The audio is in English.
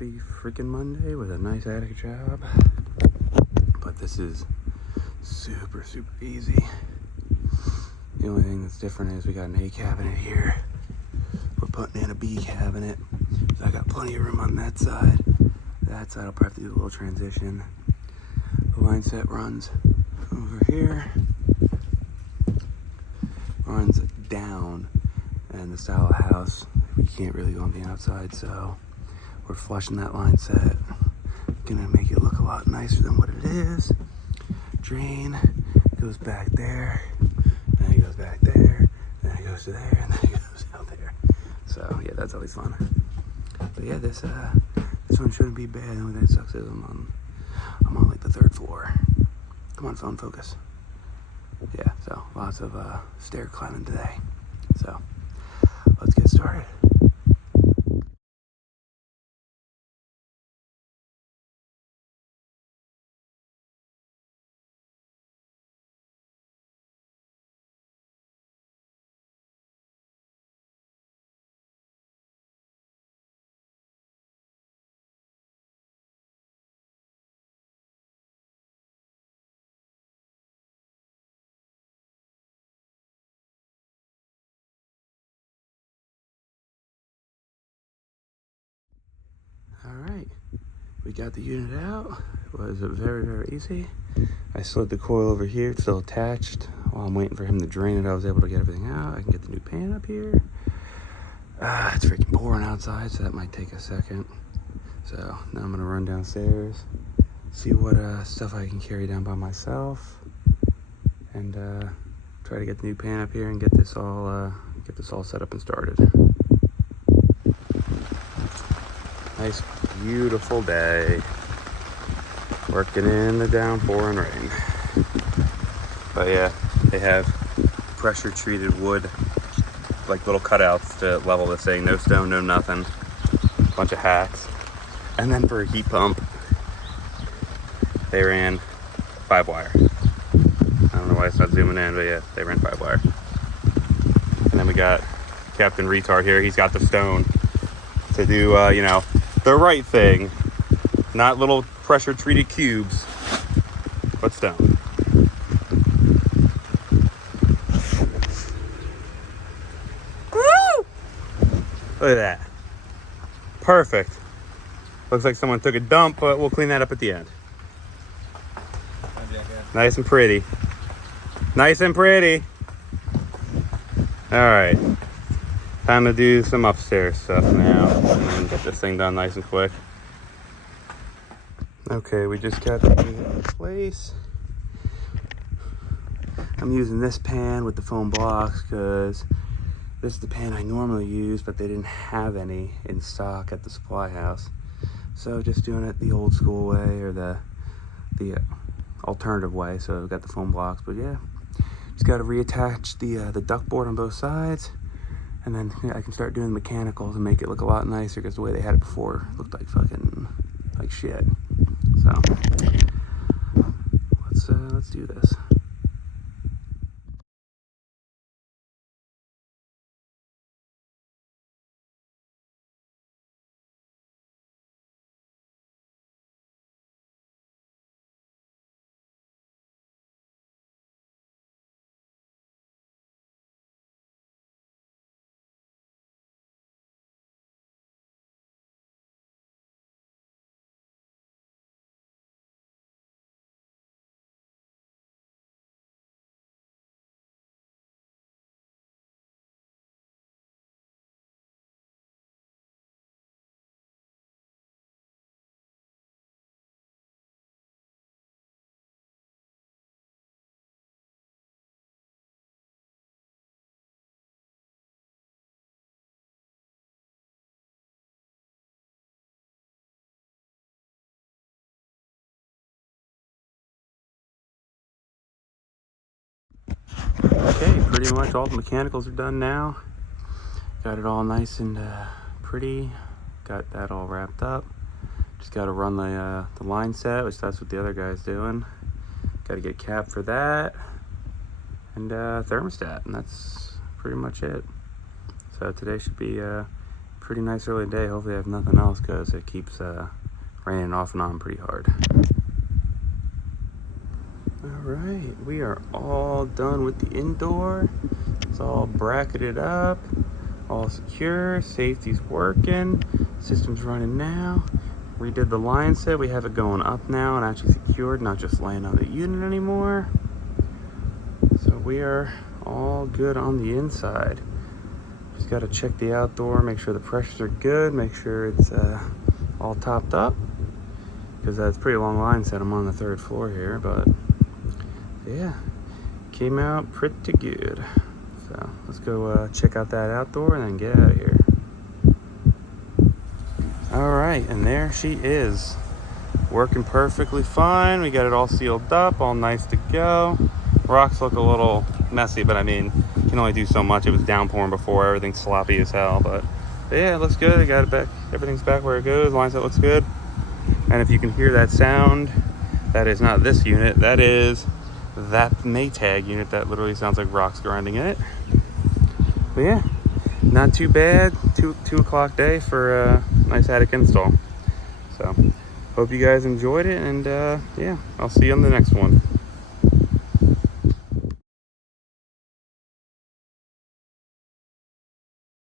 happy freaking Monday with a nice attic job. But this is super easy. The only thing that's different is we got an A cabinet here. We're putting in a B cabinet. So I got plenty of room on that side. That side I'll probably have to do a little transition. The line set runs over here. Runs down, and the style of house, we can't really go on the outside, so we're flushing that line set. Gonna make it look a lot nicer than what it is. Drain goes back there, then it goes back there, then it goes to there, and then it goes out there. So yeah, that's always fun. But yeah, this one shouldn't be bad. The only thing that sucks is I'm on like the 3rd floor. Come on, phone, focus. Yeah, so lots of stair climbing today. So let's get started. All right, we got the unit out. It was very easy. I slid the coil over here, it's still attached. While I'm waiting for him to drain it, I was able to get everything out. I can get the new pan up here. It's freaking pouring outside, so that might take a second. So now I'm gonna run downstairs, see what stuff I can carry down by myself, and try to get the new pan up here and get this all set up and started. Nice, beautiful day. Working in the downpour and rain. But yeah, they have pressure treated wood, like little cutouts to level this thing. No stone, no nothing. Bunch of hacks. And then for a heat pump, they ran 5-wire. I don't know why it's not zooming in, but yeah, they ran 5-wire. And then we got Captain Retard here. He's got the stone to do, the right thing. Not little pressure treated cubes, but stone. Woo! Look at that. Perfect. Looks like someone took a dump, but we'll clean that up at the end. Nice and pretty. Nice and pretty. All right. Time to do some upstairs stuff now and then get this thing done nice and quick. Okay, we just got the unit in place. I'm using this pan with the foam blocks because this is the pan I normally use, but they didn't have any in stock at the supply house. So just doing it the old school way, or the alternative way. So I've got the foam blocks, but yeah, just got to reattach the duct board on both sides, and then I can start doing the mechanicals and make it look a lot nicer, because the way they had it before looked like fucking like shit. So let's do this. Okay, pretty much all the mechanicals are done now. Got it all nice and pretty. Got that all wrapped up. Just got to run the line set, which that's what the other guy's doing. Got to get a cap for that, and thermostat, and that's pretty much it. So today should be pretty pretty nice early day. Hopefully I have nothing else because it keeps raining off and on pretty hard. All right, we are all done with the indoor. It's all bracketed up, all secure, safety's working, system's running now. Redid the line set, we have it going up now and actually secured, not just laying on the unit anymore. So we are all good on the inside. Just got to check the outdoor, make sure the pressures are good, make sure it's all topped up, because that's pretty long line set. I'm on the 3rd floor here, but yeah, came out pretty good. So let's go check out that outdoor and then get out of here. All right, and there she is, working perfectly fine. We got it all sealed up, all nice to go. Rocks look a little messy, but I mean, you can only do so much. It was downpouring before, everything's sloppy as hell, but yeah, it looks good. I got it back, everything's back where it goes. Line set looks good. And if you can hear that sound, that is not this unit, that is that Maytag unit that literally sounds like rocks grinding in it. But yeah, not too bad. 2 o'clock day for a nice attic install. So hope you guys enjoyed it, and yeah, I'll see you on the next one.